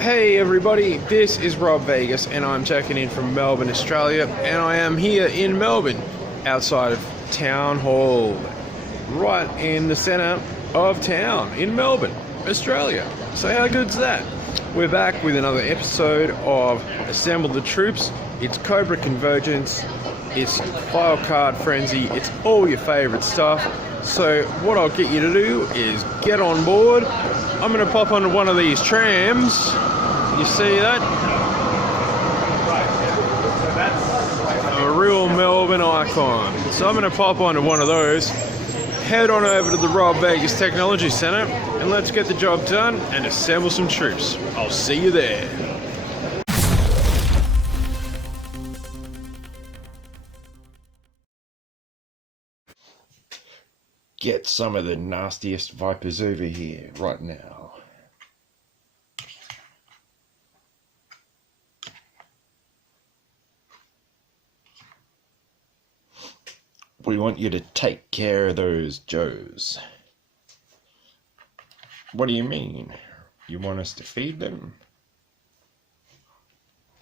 Hey everybody, this is Rob Vegas and I'm checking in from Melbourne, Australia, and I am here in Melbourne, outside of Town Hall, right in the centre of town in Melbourne, Australia. So how good's that? We're back with another episode of Assemble the Troops. It's Cobra Convergence, it's File Card Frenzy, it's all your favourite stuff. So what I'll get you to do is get on board. I'm going to pop onto one of these trams. You see that? A real Melbourne icon. So I'm going to pop onto one of those, head on over to the Rob Vegas Technology Centre, and let's get the job done and assemble some troops. I'll see you there. Get some of the nastiest Vipers over here right now. We want you to take care of those Joes. What do you mean? You want us to feed them?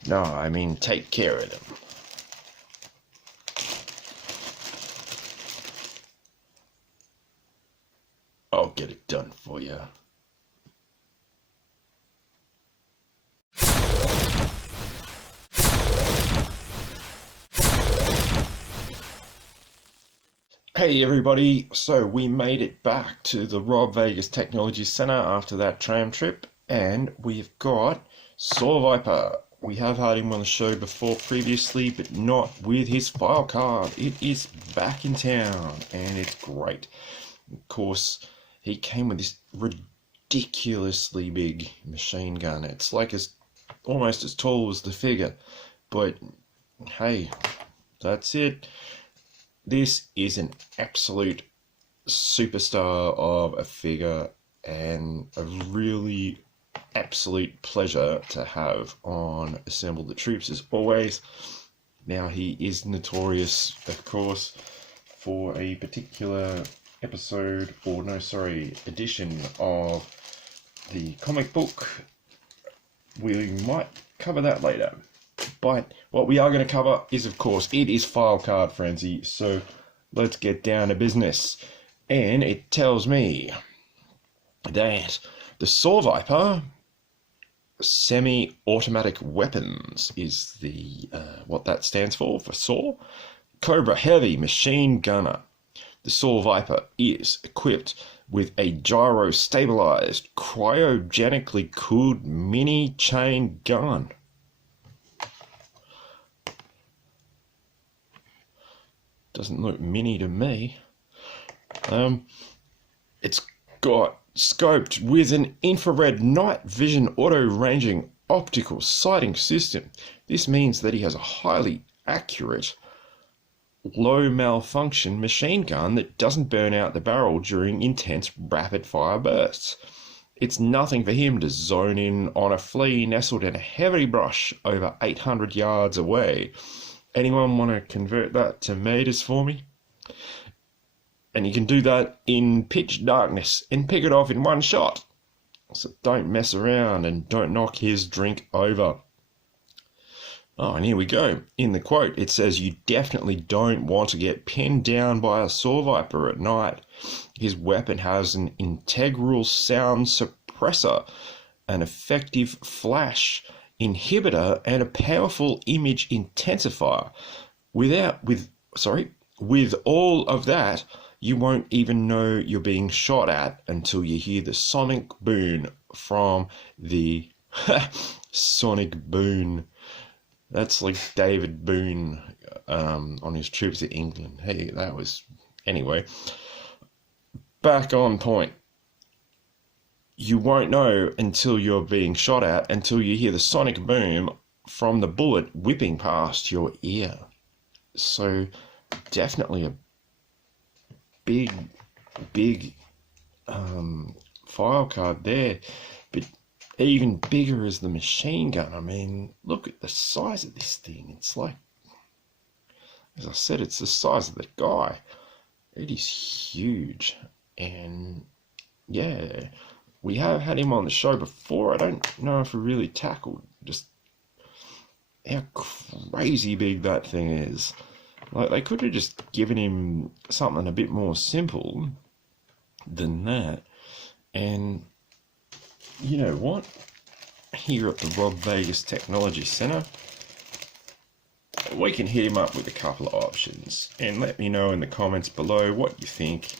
No, I mean take care of them. I'll get it done for you. Hey everybody, so we made it back to the Rob Vegas Technology Centre after that tram trip, and we've got Saw Viper. We have had him on the show before previously, but not with his file card. It is back in town, and it's great. Of course, he came with this ridiculously big machine gun. It's like almost as tall as the figure, but hey, that's it. This is an absolute superstar of a figure and a really absolute pleasure to have on Assemble the Troops as always. Now, he is notorious, of course, for a particular edition of the comic book. We might cover that later. But what we are going to cover is, of course, it is File Card Frenzy, so let's get down to business. And it tells me that the Saw Viper semi-automatic weapons is the what that stands for Saw. Cobra Heavy Machine Gunner. The Saw Viper is equipped with a gyro-stabilized, cryogenically cooled mini chain gun. Doesn't look mini to me. It's got scoped with an infrared night vision auto-ranging optical sighting system. This means that he has a highly accurate, low malfunction machine gun that doesn't burn out the barrel during intense rapid fire bursts. It's nothing for him to zone in on a flea nestled in a heavy brush over 800 yards away. Anyone want to convert that to meters for me? And you can do that in pitch darkness and pick it off in one shot. So don't mess around and don't knock his drink over. Oh, and here we go. In the quote, it says, "You definitely don't want to get pinned down by a Saw Viper at night. His weapon has an integral sound suppressor, an effective flash inhibitor, and a powerful image intensifier. With all of that, you won't even know you're being shot at until you hear the sonic boom from the sonic boom." That's like David Boone on his trip to England. Hey, that was... Anyway, back on point. You won't know until you're being shot at, until you hear the sonic boom from the bullet whipping past your ear. So, definitely a big file card there. But even bigger is the machine gun. I mean, look at the size of this thing. It's like, as I said, it's the size of the guy. It is huge. And, yeah... we have had him on the show before. I don't know if we really tackled just how crazy big that thing is. Like, they could have just given him something a bit more simple than that. And you know what? Here at the Rob Vegas Technology Center, we can hit him up with a couple of options. And let me know in the comments below what you think.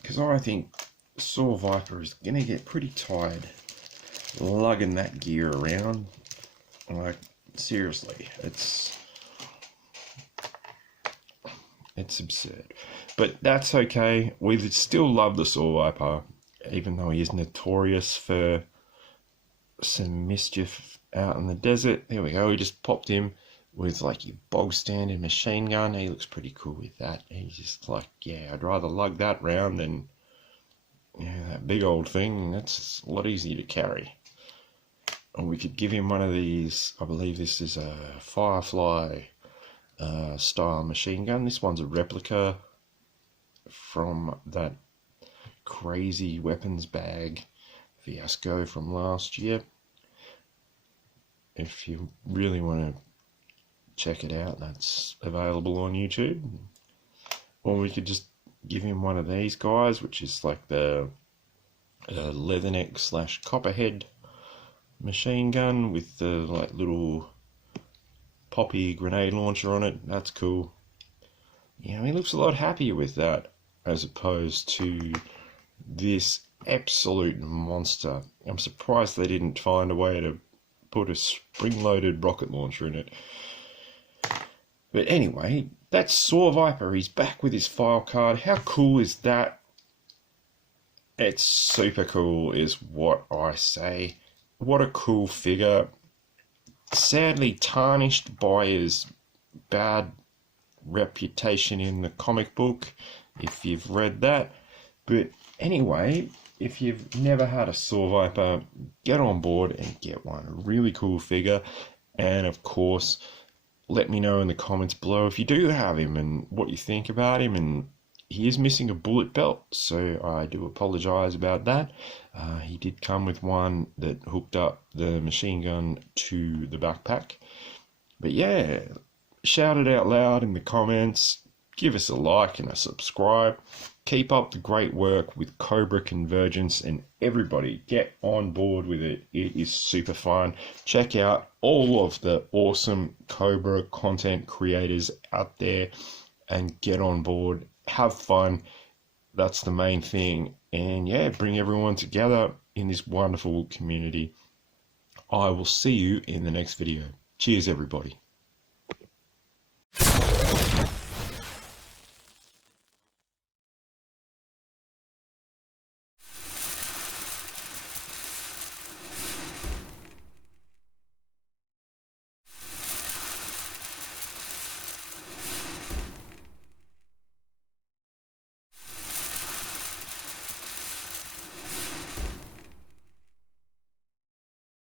Because I think Saw Viper is going to get pretty tired lugging that gear around. Like, seriously, it's absurd. But that's okay. We still love the Saw Viper, even though he is notorious for some mischief out in the desert. There we go. We just popped him with like your bog standard machine gun. He looks pretty cool with that. He's just like, yeah, I'd rather lug that round than that big old thing. That's a lot easier to carry. And we could give him one of these. I believe this is a Firefly style machine gun. This one's a replica from that crazy weapons bag fiasco from last year. If you really want to check it out, that's available on YouTube. Or we could just give him one of these guys, which is like the Leatherneck / Copperhead machine gun with the like little poppy grenade launcher on it. That's cool. You know, he looks a lot happier with that as opposed to this absolute monster. I'm surprised they didn't find a way to put a spring-loaded rocket launcher in it. But anyway, that's Saw Viper. He's back with his file card. How cool is that? It's super cool is what I say. What a cool figure. Sadly tarnished by his bad reputation in the comic book, if you've read that. But anyway, if you've never had a Saw Viper, get on board and get one. A really cool figure. And of course, let me know in the comments below if you do have him and what you think about him. And he is missing a bullet belt, so I do apologize about that. He did come with one that hooked up the machine gun to the backpack. But yeah, shout it out loud in the comments. Give us a like and a subscribe. Keep up the great work with Cobra Convergence, and everybody get on board with it. It is super fun. Check out all of the awesome Cobra content creators out there and get on board. Have fun. That's the main thing. And yeah, bring everyone together in this wonderful community. I will see you in the next video. Cheers, everybody.